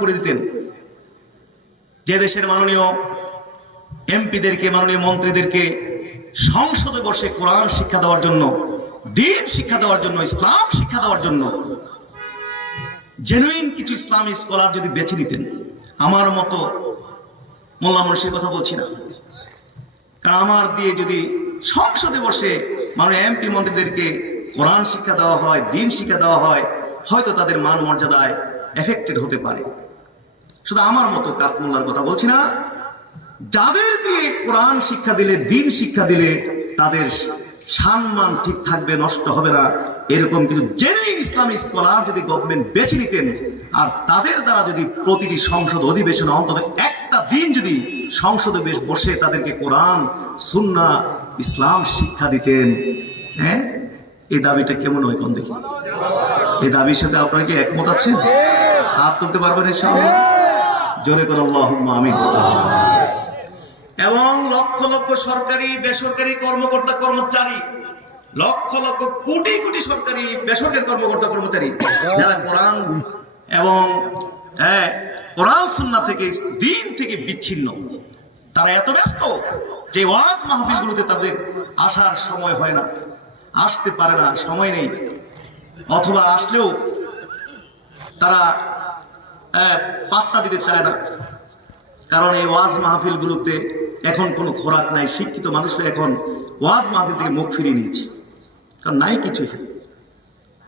করে দিতেন। যে দেশের মাননীয় এমপিদেরকে, মাননীয় মন্ত্রীদেরকে সংসদে বসে কোরআন শিক্ষা দেওয়ার জন্য, দিন শিক্ষা দেওয়ার জন্য, ইসলাম শিক্ষা দেওয়ার জন্য জেনুইন কিছু ইসলামী স্কলার যদি বেছে নিতেন, আমার মতো মোল্লা মনীষের কথা বলছি না। কারণ আমার দিয়ে যদি সংসদে বসে মানে এমপি মন্ত্রীদেরকে কোরআন শিক্ষা দেওয়া হয়, দিন শিক্ষা দেওয়া হয়, হয়তো তাদের মান মর্যাদায় এফেক্টেড হতে পারে। শুধু আমার মতো কাতমোল্লার কথা বলছি না। যাদের দিয়ে কোরআন শিক্ষা দিলে, দিন শিক্ষা দিলে, তাদের সম্মান ঠিক থাকবে, নষ্ট হবে না। এরকম কিছু জেনুইন ইসলামিক স্কলার যদি গভর্নমেন্ট বেছে নিতেন, আর তাদের দ্বারা যদি প্রতিটি সংসদ অধিবেশনে অন্তত একটা দিন যদি সংসদে বেশ বসে তাদেরকে কোরআন, সুন্না, ইসলাম শিক্ষা দিতেন হ্যাঁ? এই দাবিটা কেমন হয় কোন দেখি এই দাবির সাথে আপনারা কি একমত আছেন? হাত তুলতে পারবেন ইনশাআল্লাহ জোরে করে আমিন। এবং লক্ষ লক্ষ সরকারি বেসরকারি কর্মকর্তা কর্মচারী লক্ষ লক্ষ কোটি কোটি সরকারি বেসরকারি কর্মকর্তা কর্মচারী যারা কোরআন এবং হ্যাঁ, কোরআন সুন্না থেকে দিন থেকে বিচ্ছিন্ন। তারা এত ব্যস্ত যে ওয়াজ মাহফিলগুলোতে তাদের আসার সময় হয় না আসতে পারে না সময় নেই। অথবা আসলেও তারা পাত্তা দিতে চায় না। কারণ এই ওয়াজ মাহফিল গুলোতে এখন কোনো খোরাক নাই। শিক্ষিত মানুষরা এখন ওয়াজ মাহফিল থেকে মুখ ফিরিয়ে নিয়েছে। কারণ নাই কিছু এখানে।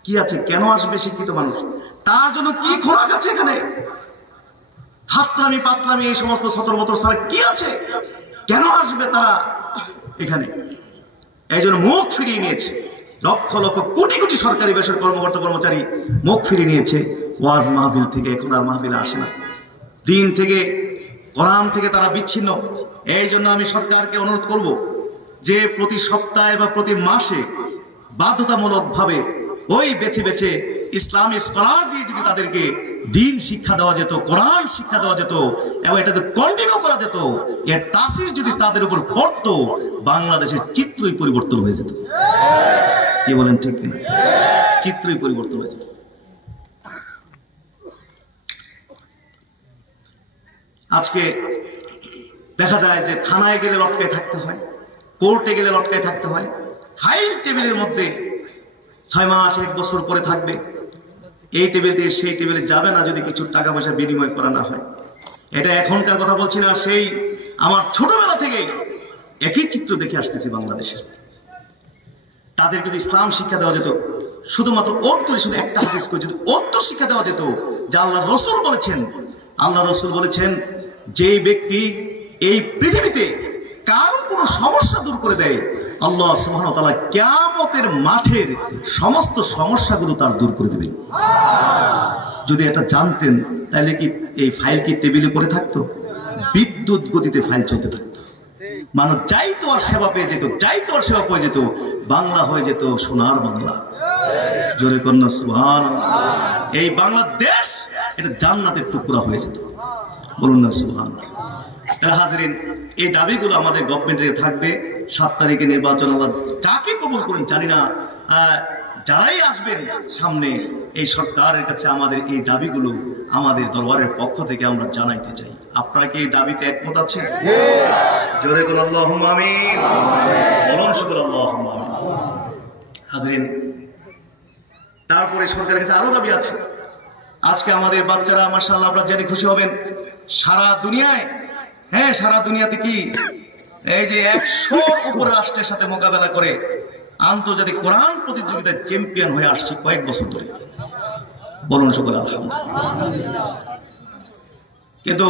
কি আছে? কেন আসবে শিক্ষিত মানুষ? তার জন্য কি খোরাক আছে এখানে? হাতরামি পাতরামি এই সমস্ত সতর বতর সারা কি আছে? কেন আসবে তারা এখানে? এই জন্য মুখ ফিরিয়ে নিয়েছে। লক্ষ লক্ষ কোটি কোটি সরকারি বেসরকারি কর্মকর্তা কর্মচারী মুখ ফিরিয়ে নিয়েছে। ওয়াজ মাহফিল থেকে এখন আর মাহফিলে আসে না। দিন থেকে, কোরআন থেকে তারা বিচ্ছিন্ন। এই জন্য আমি সরকারকে অনুরোধ করব যে প্রতি সপ্তাহে বা প্রতি মাসে বাধ্যতামূলকভাবে ওই বেছে বেছে ইসলামী স্কলার দিয়ে যদি তাদেরকে দিন শিক্ষা দেওয়া যেত, কোরআন শিক্ষা দেওয়া যেত এবং এটাতে কন্টিনিউ করা যেত, এর তাসির যদি তাদের উপর পড়তো, বাংলাদেশের চিত্রই পরিবর্তন হয়ে যেত। কি বলেন ঠিক কিনা? চিত্রই পরিবর্তন হয়ে যেত। আজকে দেখা যায় যে থানায় গেলে লটকায় থাকতে হয়, কোর্টে গেলে লটকায় থাকতে হয় ফাইল টেবিলের মধ্যে ছয় মাস, এক বছর পরে থাকবে। এই টেবিল দিয়ে সেই টেবিলে যাবে না যদি কিছু টাকা পয়সা বিনিময় করা না হয়। এটা এখনকার কথা বলছি না, সেই আমার ছোটবেলা থেকে একই চিত্র দেখে আসতেছি বাংলাদেশে তাদের যদি ইসলাম শিক্ষা দেওয়া যেত, শুধুমাত্র অত্তরে শুধু একটা হাদিস করে যদি অত্তর শিক্ষা দেওয়া যেত যা আল্লাহ রসুল বলেছেন, আল্লাহ রসুল বলেছেন যে ব্যক্তি এই পৃথিবীতে কারও কোনো সমস্যা দূর করে দেয়, আল্লাহ সুবহানাহু ওয়া তাআলা মাঠের সমস্ত সমস্যাগুলো তার দূর করে দেবেন। যদি এটা জানতেন, তাহলে কি এই ফাইল কি টেবিলে পড়ে থাকতো? বিদ্যুৎ গতিতে ফাইল চলতে থাকতো। মানুষ যাইতো আর সেবা পেয়ে যেত, যাইতো আর সেবা পেয়ে যেত, বাংলা হয়ে যেত সোনার বাংলা। জোরে কন্যা সুহান এই বাংলাদেশ, এটা জান্নাতের টুকরা হয়ে যেত। বলুন না সুহান হাজরিন এই দাবিগুলো আমাদের গভর্নমেন্টের থাকবে। সাত তারিখে নির্বাচন আল্লাহ কাকে কবুল করেন জানি না যারাই আসবেন সামনে এই সরকারের কাছে আমাদের এই দাবিগুলো আমাদের দরবারের পক্ষ থেকে আমরা জানাইতে চাই। আপনারা কি এই দাবিতে একমত আছেন? জোরে কোন আল্লাহ বলুন শুকুর আল্লাহ হাজরিন তারপরে সরকারের কাছে আরও দাবি আছে। আজকে আমাদের বাচ্চারা মার্শাল্লাহ আপনারা জেনে খুশি হবেন। সারা দুনিয়ায়? হ্যাঁ সারা দুনিয়াতে কি? এই যে একশো উপর রাষ্ট্রের সাথে মোকাবেলা করে আন্তর্জাতিক কোরআন প্রতিযোগিতায় চ্যাম্পিয়ন হয়ে আসছে কয়েক বছর ধরে। বলুন সকল কিন্তু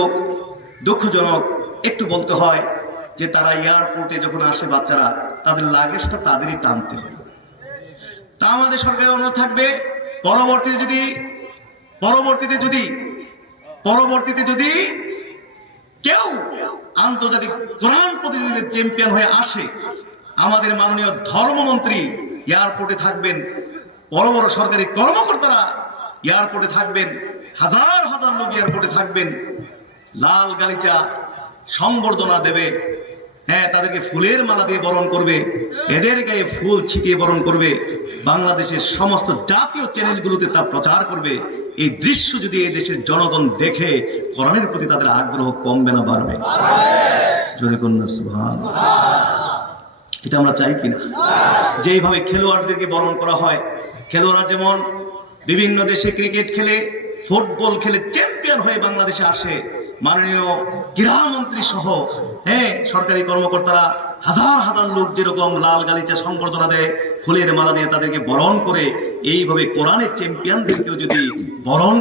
দুঃখজনক একটু বলতে হয় যে তারা এয়ারপোর্টে যখন আসে বাচ্চারা, তাদের লাগেজটা তাদেরই টানতে হয়। তা আমাদের সরকারের অনুরোধ থাকবে, পরবর্তীতে যদি পরবর্তীতে যদি পরবর্তীতে যদি কেউ আন্তর্জাতিক কোরআন প্রতিযোগিতার চ্যাম্পিয়ন হয়ে আসে, আমাদের মাননীয় ধর্মমন্ত্রী এয়ারপোর্টে থাকবেন, বড় বড় সরকারি কর্মকর্তারা এয়ারপোর্টে থাকবেন, হাজার হাজার লোক এয়ারপোর্টে থাকবেন, লাল গালিচা সংবর্ধনা দেবে। হ্যাঁ তাদেরকে ফুলের মালা দিয়ে বরণ করবে, এদের গায়ে ফুল ছিটিয়ে বরণ করবে, বাংলাদেশের সমস্ত জাতীয় চ্যানেলগুলোতে তা প্রচার করবে। এই দৃশ্য যদি এই দেশের জনগণ দেখে, কোরআনের প্রতি তাদের আগ্রহ কমবে না, বাড়বে। এটা আমরা চাই কিনা যেইভাবে খেলোয়াড়দেরকে বরণ করা হয়, খেলোয়াড়রা যেমন বিভিন্ন দেশে ক্রিকেট খেলে, ফুটবল খেলে চ্যাম্পিয়ন হয়ে বাংলাদেশে আসে মাননীয় ক্রীড়ামন্ত্রী সহ হ্যাঁ সরকারি কর্মকর্তারা, হাজার হাজার লোক যেরকম লাল গালিচা সংবর্ধনা দেয়, ফুলের মালা দিয়ে তাদেরকে বরণ করে, এইভাবে কোরআনের চ্যাম্পিয়নদেরকেও যদি বরণ